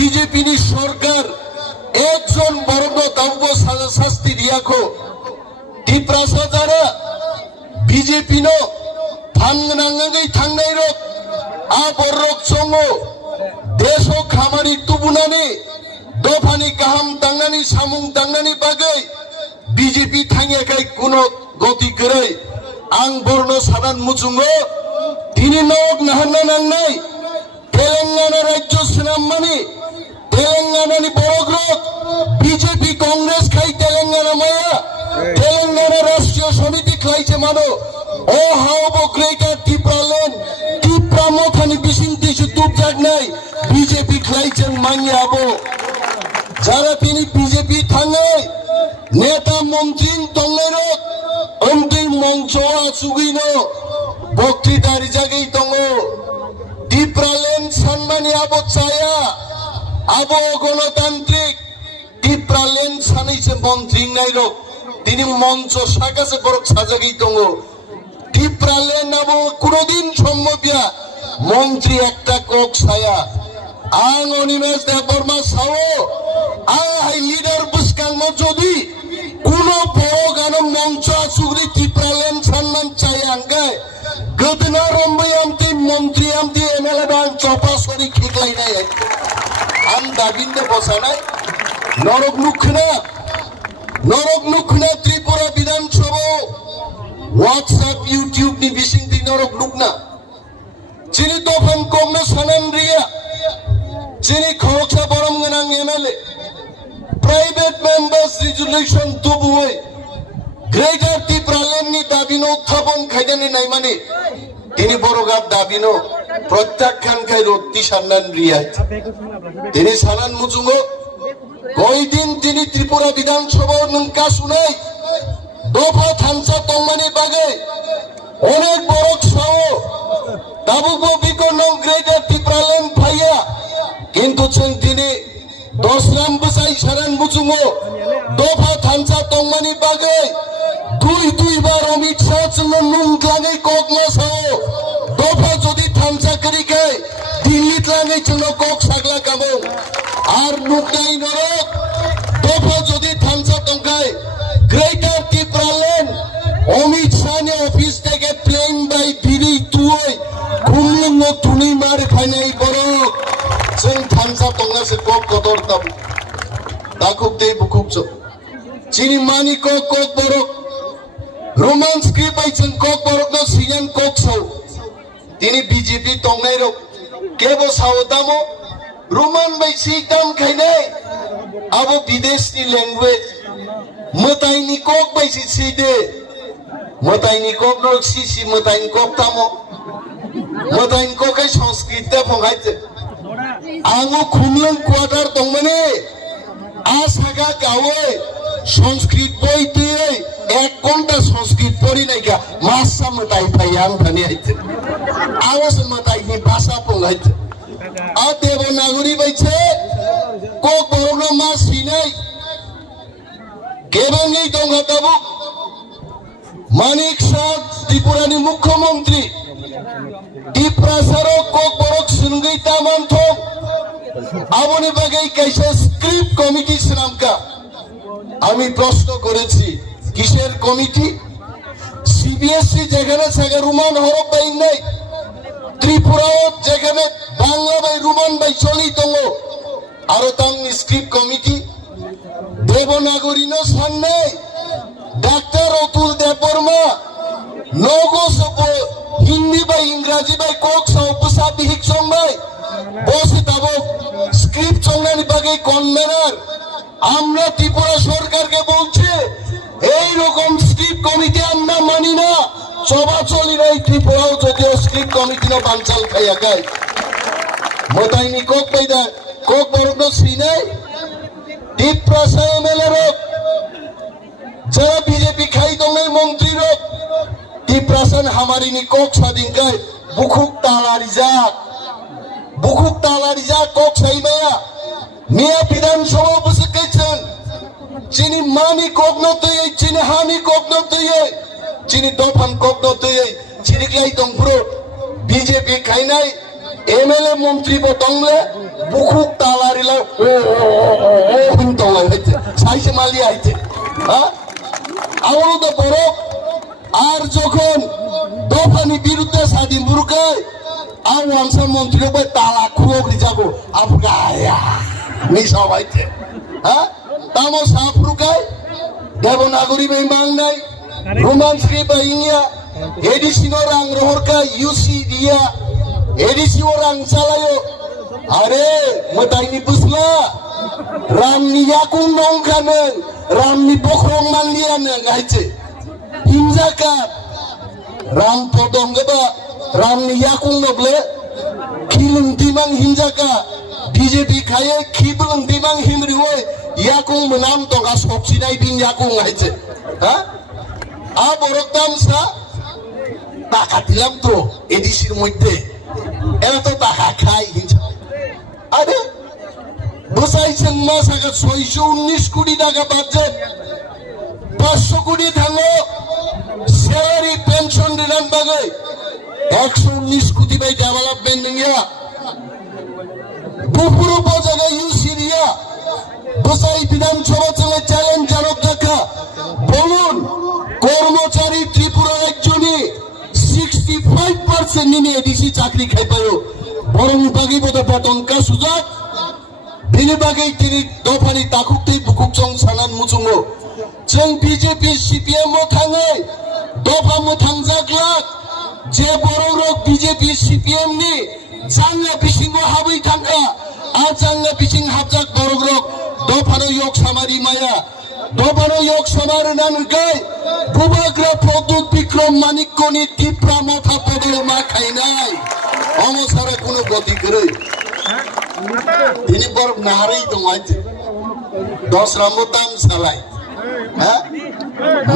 BJP ni সরকার একজন বর্গ দাউব শাস্তি দিয়াখো টিপ্রাসা যারা বিজেপি নো থাঙ্গনাঙ্গাই থাংনাই রক আবর রক চঙ্গো দেশ ও খামারি তুবুনানি দফানি কাহাম তাংনানি সামুং তাংনানি বাগै বিজেপি থাঙ্গিয়াখাই কোনো গতি করে आं बर्न सादान मुचुंगो दिनै नक नाहान्ना नांनाय तेलेंगाना राज्य सिनाममानि तेलेंगानानि बरग्रक बीजेपी कांग्रेस खाई तेलेंगाना माया तेलेंगाना राष्ट्रीय समिति खाइছে मानो ओ हावबो ग्रेटर टिप्रालेन टिप्रा मथानि बिसिंति सुतुप जागनाय बीजेपी खाइছেন मांगियाबो যারা তিনি বিজেপি থাঙ্গাই नेता मंत्री तंगनायरक अंतिम मंच आसुगिनो बक्तृतार जागै दङ टिप्रालेन सानमानि आबो चाया आबो गणतान्त्रिक टिप्रालेन सानैसो मंत्री नायरक তিনি मंच साकासे बरक साजागै दङ टिप्रालेन आबो कोनोदिन सम्भबिया मंत्री एकटा কক ছায়া आं अनिमेष देबबर्मा सावो आं हाय लिडार बुसकांगमो जदि কোনো বড় গানম মঞ্চ আসুগরি টিপ্রালেন সম্মান চাই আঙ্গায় গদনা রম্বই আমতি মন্ত্রী আমতি এমএলএ বান চপাসরি খিকলাই নাই আম দাবিন্দে বসানাই নরক নুখনা ত্রিপুরা বিধানসভা হোয়াটসঅ্যাপ ইউটিউব নি বিসিংতি নরক নুখনা চিনি দফান কমনে সানান রিয়া চিনি খরচা বরম গনাং এমএলএ प्राइवेट मेंबर्स रिजोल्यूशन तुबुय ग्रेटर टिप्रालेन नि दाबिनो उत्थापन खायदानि नायमानि তিনি বড়গাত দাবিনো প্রত্যাখ্যান খাই রত্তি সান্নান রিয়াত তিনি সানান মুজুঙ্গো কয়দিন তিনি ত্রিপুরা বিধানসভা নঙ্কা শুনাই দফা থানসা তংমানি বাগে অনেক বড় সাও দাবুবো বিকর্ণ গ্রেটার টিপ্রালেন ভাইয়া কিন্তু তিনি 10 রাম বসাই সারান বুচুঙ্গো দফা থানসা তংমানি বাগে দুই বার অমিত শাহ চন্ন নুং লাগে কক মাসাও দফা যদি থানসা করি গায় দিল্লি লাগে চন্ন কক সাগলা কামো আর নুকনাই নরক দফা যদি থানসা তংকায় গ্রেটার টিপ্রালেন অমিত শাহ নে অফিস থেকে প্লেন বাই বিরি তুই খুমলিং তুনি মার খাইনাই বড় जों थानसा तंगासे कक कदर ताब दाखुक दे बुकुकजो चिनि मानि कक बरक रोमान स्क्रिप्ट आइछन कक बरक न सियान कक सौ तिनी बीजेपी तंगनाय रक केबो सावदामो रोमान बाय सिदाम खाइनाय आबो विदेशनि लैंग्वेज मताइनि कक बाय सिदे मताइनि कक न सिसि मताइनि कक तामो मताइनि कक संस्कृत फंगाइते आंगो खुमलं क्वार्टर दंमाने आसागा गावे संस्कृत बई तुई एक घंटा संस्कृत पढ़ी नाइका मासा मताई फायां थाने आइते आवस मताई नि भाषा पंगाइते आ देवनागरी बाइछे को बरनो मा सिनाय केबंगै दंगाताबु मानिक शाह त्रिपुरानि मुख्यमंत्री टिप्रासारो को बरक सुनगै तामानथो আবনি বাগেই কাইসা স্ক্রিপ্ট কমিটি নামকা আমি প্রশ্ন করেছি কিসের কমিটি সিবিএসসি যেখানে থেকে রুমান হরফ বাই নাই ত্রিপুরাও যেখানে বাংলা বাই রুমান বাই চলি দङ আর তাং স্ক্রিপ্ট কমিটি দেবনাগরী ন সামনে ডাক্তার অতুল দেববর্মা নগস হিন্দি বাই ইংরেজি বাই কক সাউপসা বিহিক সংবাই বসে তাবো স্ক্রিপ্ট সংলানি বাগে কনভেনার আমরা ত্রিপুরা সরকারকে বলছি এই রকম স্ক্রিপ্ট কমিটি আমরা মানি না চবাচলি নাই ত্রিপুরাও যদিও স্ক্রিপ্ট কমিটি না বানচাল খাইয়া গায় মতাইনি কক বাইদা কক বরগ্ন সিনাই টিপ্রাসা এমএলএ রক যারা বিজেপি খাই দংনাই মন্ত্রী রক টিপ্রাসান হামারিনি কক স্বাধীন গায় বুকুক তালারি যা কক সাইমায়া মিয়া বিধানসভা বসে গেছেন চিনি মানি কক নতই চিনি হানি কক নতই চিনি দফান কক নতই চিনি ক্লাই দংপুরো বিজেপি খাইনাই এমএলএ মন্ত্রী বতংলে বুকুক তালারি মাইলা ও হিংতলাই হইছে সাইসে মালিয়া হইছে হ্যাঁ আওয়ানো তো বড় আর যখন দফানি বিরুদ্ধে স্বাধীন বুরকায় আওয়ান মন্ত্রী বই তালা খুঁড়ি যাবো আফগায়া মিশা হইছে হ্যাঁ তামো সাফরুকায় দেবনাগরী বাই মাংনাই রোমান্সরি বাই ইয়া এডিসিনো রাং রহরকা ইউসি দিয়া এডিসিও রাং চালাयो আরে মতাইনি বুঝলা রামনি ইয়াকুং নংখানো রামনি বখরং মানলিয়ানো গাইছে হিমজাকা রাম পদম গবা রামনি ইয়াকুং নবলে খিলুং দিমাং হিমজাকা বিজেপি খায়ে খিবুং দিমাং হিমরিওই ইয়াকুং মনাম তগা সবসিনাই বিন ইয়াকুং গাইছে হ্যাঁ আ বরকদাম সা টাকা দিলাম তো এডিসির মধ্যে এরা তো টাকা খাই আরে বসাইছেন মাসাকা 619 কোটি টাকা বাজেট 500 কোটি থাকলো স্যালারি পেনশন দিলাম বাগে 119 কোটি বাই ডেভেলপমেন্ট নিয়া পুরো বাজারে ইউসিরিয়া বসাই বিধানসভা চলে চ্যালেঞ্জ জানক দেখা বলুন কর্মচারী ত্রিপুরা রাজ্যনি 65% নিয়ে এডিসি চাকরি খাই পায়ো বরং বাকি বোধ বেতন কা সুযোগ बिनि बागै दिनै दफानि दाखुक्तै बुकुकजों सानान मुचुङो जों बिजेपि सिपिएम थाङै दफा मोथांजाग्लाक जे बर' रक बिजेपि सिपिएम नि जांगा बिसिङाव हाबै थांखा आ जांगा बिसिं हाबजाक बर' रक दफानो यक सामारि माया दफानो यक सामारनान गाय बुबाग्रा प्रदुत बिक्रम मानिकनि टिप्रा माथा पदल मा खायनाय अमसारा कोनो गति गरै ini baru nahari itu aja 10 rambutan salai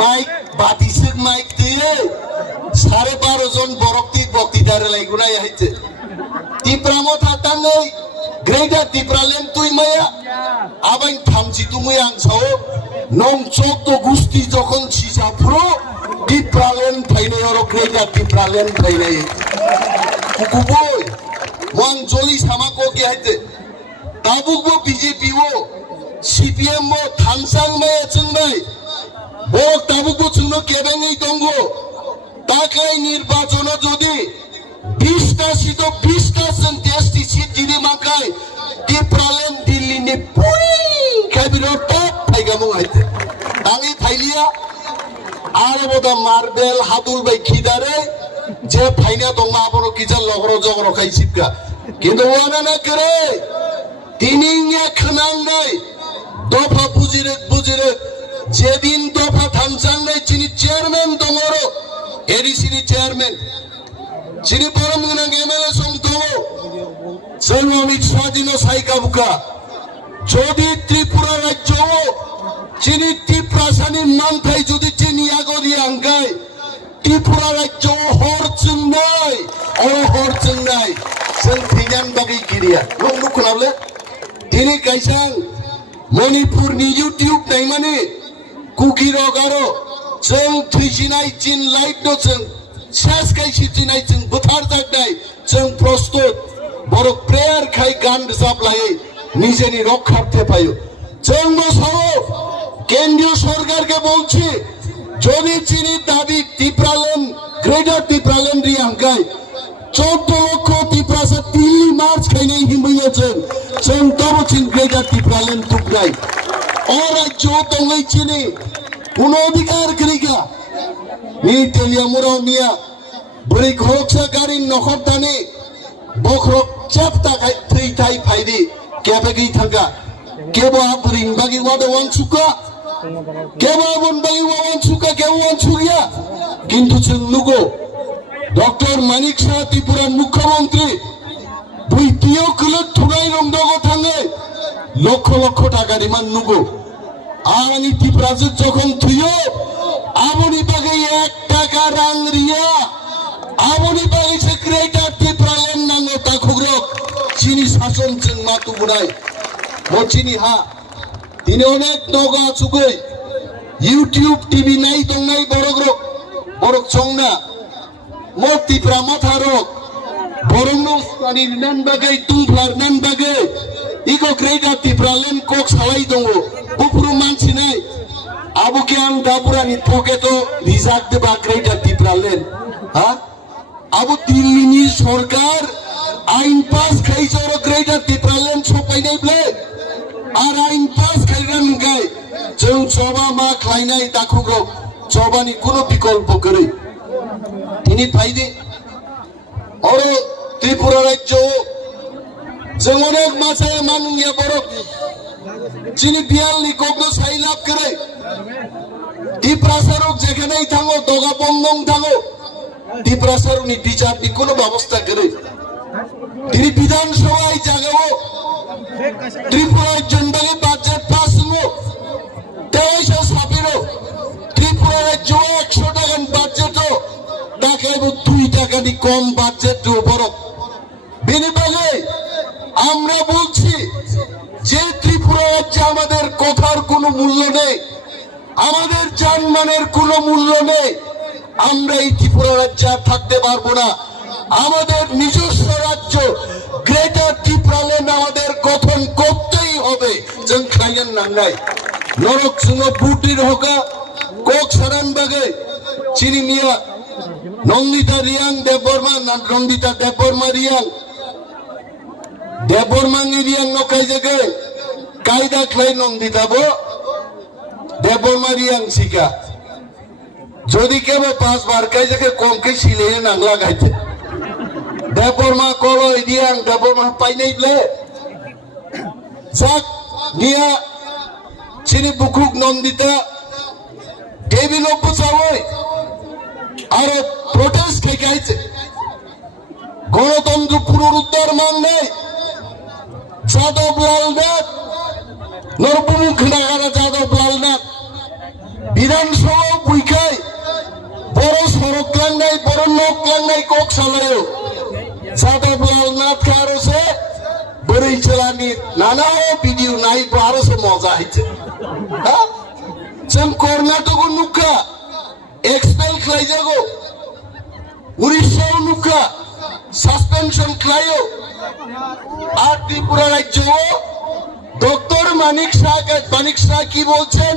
mic batisik mic dia 12.5 জন বরকতি বক্তৃতার লাইগুনা আইছে টিপ্রামো থাতাঙ্গই গ্রেডা টিপ্রালেন তুই মায়া আবাই থামছি তুমি আংসাও নং 14 গুস্তি যখন সিসাফ্রো টিপ্রালেন ফাইনে ওর গ্রেডা টিপ্রালেন ফাইনে কুকুবই ওয়াং জলি সামাকো কে হাইতে তাবুকবো বিজেপি ও সিপিএম ও থানসাং মায়া চুংবাই ও তাবুকবো চুংনো কেবেঙ্গই দঙ্গো তাকাই নির্বাচন যদি 20টা সিট 20টা সেন্টেস্টি সিট যদি মাকাই টিপ্রালেন দিল্লি নে পুরি খাবিরো টপ ফাইগামো হাইতে তাঙ্গি ফাইলিয়া আর বোদা মার্বেল হাতুল বাই খিদারে যে ফাইনা দংমা বড় কিজার লগর জগর খাইছিকা কিন্তু ওয়ানা না করে তিনিংয়া খানাং নাই দফা বুজিরে যেদিন দফা থামসাং নাই চিনি চেয়ারম্যান দঙর এডিসিনি চেয়ারম্যান চিনি পরম গুনাং এমএলএ সং দঙ जों অমিত শাহজিনো সাইকাবুকা যদি ত্রিপুরা রাজ্য চিনি ত্রিপ্রাসানি মানথাই যদি চিনি আগরি আঙ্গাই ত্রিপুরা রাজ্য হরচুং নাই হরচুং নাই जों ফিজান বাগি কিরিয়া লোক লোক खोनाबले दिनै गायसां मणिपुरनि इउटिउब नायमाने कुकी रगारो जों थैसिनाय चिन लाइभ जों सेस गायसिनाय जों बुथार जागनाय जों प्रस्तुत बर' प्रेयार खाय गान रोजाबलायै নিজেনি রক্ষার্থে পাইও जों মসাও কেন্দ্রীয় সরকারকে বলছি যদি চিনি দাবি টিপ্রালেন গ্রেটার টিপ্রালেন রিয়াঙ্কাই 14 লক্ষ টিপ্রাসা দিল্লি মার্চ খাইনে হিমইয়েছেন जों তবে চিন গ্রেটার টিপ্রালেন টুকরাই ও রাজ্য দঙ্গই চিনি কোন অধিকার করিগা নি তেলিয়া মুরাও মিয়া বড়ি খরকসা গাড়ি নখরদানি বখরক চাপতা খাই থৈ থাই ফাইদি কেবেগি থাকা কেবা বরিং বাগি ওয়াদা ওয়ান সুকা কেবা বন বাগি ওয়ান সুকা কে ওয়ান সুরিয়া কিন্তু जों নুগো ডক্টর মানিক শাহ ত্রিপুরার মুখ্যমন্ত্রী বুইতিও কুলক থুনাই রংদগো থাঙ্গে লক্ষ লক্ষ টাকা রিমান নুগো আনি ত্রিপুরাজ যখন থুইও আবনি বাগে 1 টাকা রাং রিয়া আবনি বাগে সে গ্রেটার ত্রিপুরালেন নাঙ্গো তাখুগ্রক চিনি শাসন जों মাতু বুনাই মচিনি হা তিনি অনেক নগা চুগৈ ইউটিউব টিভি নাই দংনাই বড়গ্রক বড়ক সংনা মতি প্রামাথারক বরংনো স্থানীর নান বাগে তুমফ্লার নান বাগে ego Greater Tipraland kok salai dongo upuru mansi nai abu ke ang dapurani poketo rizak deba Greater Tipraland ha abu Dilli ni sorkar ain pass khaijoro Greater Tipraland sopai nai ble ar ain pass khairan gai jeng coba ma khlainai dakugo cobani kono bikolpo kore tini phaide oro Tripura rajyo jeng onek masaya manungya borok chini bialni kogno sai লাভ করে ডিপ্রাসারক যেখানেই থাকো দগা বন্ধন থাকো ডিপ্রাসারনি বিচারনি কোনো ব্যবস্থা করে তিনি বিধানসভায় জাগাবো ত্রিপুরার জন্যকে বাজেট পাস হলো 2317 ত্রিপুরার রাজ্য 100 টাকার বাজেট দেখাইবো 2 টাকা দি কম বাজেট উপর বিনিময়ে আমরা বলছি যে ত্রিপুরা রাজ্যে আমাদের কথার কোনো মূল্য নেই আমাদের জানমানের কোনো মূল্য নেই আমরা এই ত্রিপুরা রাজ্যে থাকতে পারবো না আমাদের নিজস্ব রাজ্য গ্রেটার ত্রিপুরাল্যান্ড আমাদের গঠন করতেই হবে जों খাইয়েন নাঙ্গাই নরক সুঙ্গ বুটির হোকা কোক সারানবাগে চিনিমিয়া নন্দিতা রিয়াং দেববর্মা নন্দিতা দেববর্মা রিয়াং দেববর্মাঙ্গি রিয়াং নকাই জাগে কায়দা খ্লাই নন্দিতাবো দেববর্মা রিয়াং শিকা যদি কেবল 5 বার কাই জাগে কমকে সিলে নাংলা গাইতে দেববর্মা কলো রিয়াং দেববর্মা পাইনাই ble যাক নিয়া চিনি বুকুক নন্দিতা টেবিল উপচাওই আর প্রোটেস্ট খাইছে গণতন্ত্র পুনরুদ্ধার মান নেই যাদব লালনাথ নরপমুখ নাগারা যাদব লালনাথ বিধানসভা বুইখাই বড় সড়ক লাঙ্গাই বড় নক লাঙ্গাই কক সালায়ও যাদব লালনাথ কারোসে বড়ই চালানি নানা ভিডিও নাই আরোসে মজা হইছে হ্যাঁ जों कर्नाटक नुखा एक्सपेल खालायजागौ उड़ीसा नुखा सस्पेंशन खालायो আর ত্রিপুরা রাজ্য ডক্টর মানিক শাহ কি বলছেন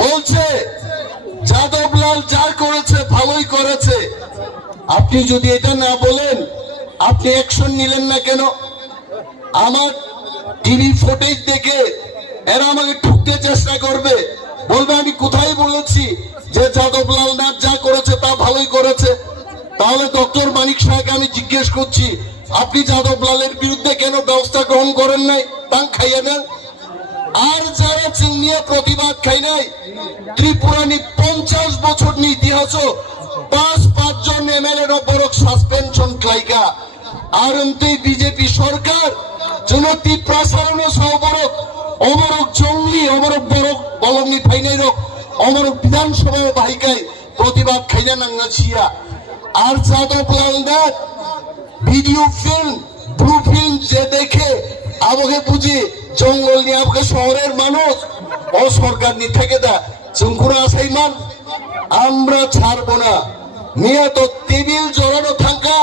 বলছে যাদবলাল যা করেছে ভালোই করেছে আপনি যদি এটা না বলেন আপনি অ্যাকশন নিলেন না কেন আমার টিভি ফুটেজ দেখে এরা আমাকে ঠুকতে চেষ্টা করবে বলবে আমি কোথায় বলেছি যে যাদবলাল নাথ যা করেছে তা ভালোই করেছে তাহলে ডক্টর মানিক শাহকে আমি জিজ্ঞেস করছি আপনি যাদবলালের বিরুদ্ধে কেন ব্যবস্থা গ্রহণ করেন নাই তাং খাইয়া নেন আর যারা চিংনিয়া প্রতিবাদ খাই নাই ত্রিপুরানি 50 বছর নি ইতিহাস 5 জন এমএলএ বড় সাসপেনশন খাইকা আর এমতে বিজেপি সরকার জনতি প্রসারণ সহবরক অমরক জঙ্গলি অমরক বড় বলমনি ফাইনাই রক অমরক বিধানসভায় বাহিকায় প্রতিবাদ খাইনা নাঙ্গা ছিয়া আর Jadablal Nath video film blue film যে দেখে আমাকে বুঝি জঙ্গল নিয়ে আমাকে শহরের মানুষ ও সরকার নি থেকে দা চুঙ্কুরা আসাইমান আমরা ছাড়বো না নিয়ে তো টেবিল জড়ানো থাকা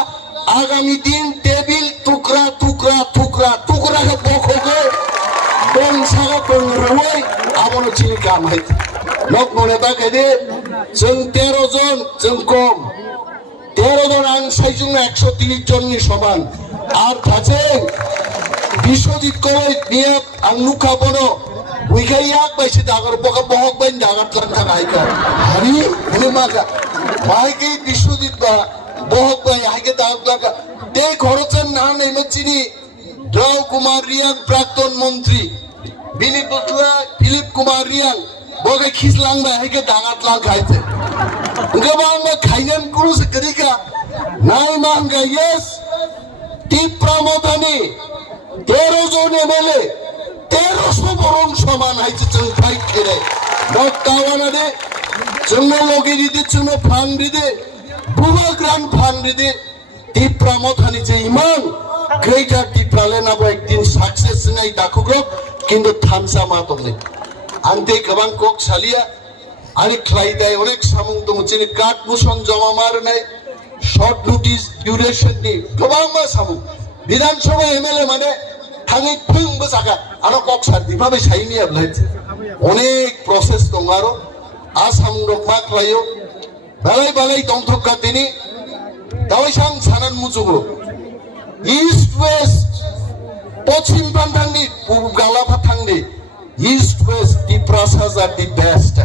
আগামী দিন টেবিল টুকরা টুকরা টুকরা টুকরা বখকে বংশাগা বংরুই আমনো চিনি কাম হাই নক মনে বাকাইদে जों 13 জন जों কম 13 জন আং সাইজুং 130 জননি সমান আর কাছে বিশ্বজিৎ কই নিয়ে আং নুখা বনো উইখাই এক বাইছে দাগর বকা বহক বাইন দাগার থাকা হাইকা হারি বলে মাগা মাইকে বিশ্বজিৎ বা বহক বাই হাইকে দাগ লাগা তে খরচের না নেই চিনি রাও কুমার রিয়াং প্রাক্তন মন্ত্রী ফিলিপ কুমার রিয়াং বগে খিসলাং বাই হাইকে দাগাত লাগ খাইছে গবাং মা খাইনান কুরু সে করিকা নাই মাঙ্গা ইয়েস টিপ্রা মদানি 13 জন এমএলএ 1300 বরং সমান হাইছে जों ফাইট করে নট কাওয়ানা দে जोंनो লগি দিতে जोंनो ফান দিতে বুবা গ্রান্ড ফান দিতে টিপ্রা মদানি যে ইমান গ্রেটার টিপ্রাল্যান্ড আবো একদিন সাকসেস নাই দাকুগ্র কিন্তু থামসা মা তমনে আনতে গবাং কক সালিয়া আরে খ্লাইদায় অনেক সামুং দং চিনি কাট মুশন জমা মার নাই শর্ট নোটিস ডিউরেশন নি গবাং মা সামুং বিধানসভা এমএলএ মানে थाङै फोंबो जागा आरो कक्सार दिफाबे साइनि आबलाय अनेक प्रसेस दं आरो आसाम रक मा खालायो बालाय बालाय दंथका दिनि दावैसां सानान मुजुबो इस्ट वेस्ट पश्चिम पान्थांनि गालाफा थांनि इस्ट वेस्ट डिप्रासाज आर दि बेस्ट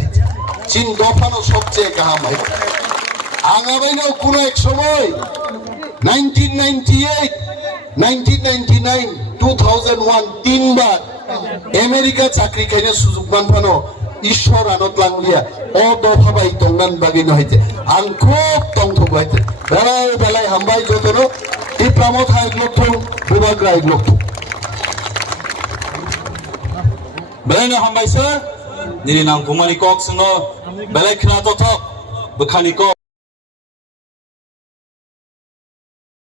चीन दफानो सबचेয়ে गाहाम आंगाबायनो কোনো এক সময় 1998 1999 2001 তিনবার আমেরিকা চাকরি খাইনে সুযোগ মানফানো ঈশ্বর আনত লাংলিয়া ও দফাবাই তংনান বাগিনো হইতে আং খুব তংথক হইতে বেলায় বেলায় হামবাই যতনো ডিপ্রামত হাইক লক্ষ বিভাগরা হাইক লক্ষ বেলায় হামবাই স্যার নিরি নাম কুমারি কক সনো বেলায় খিনা তথক বখানি কক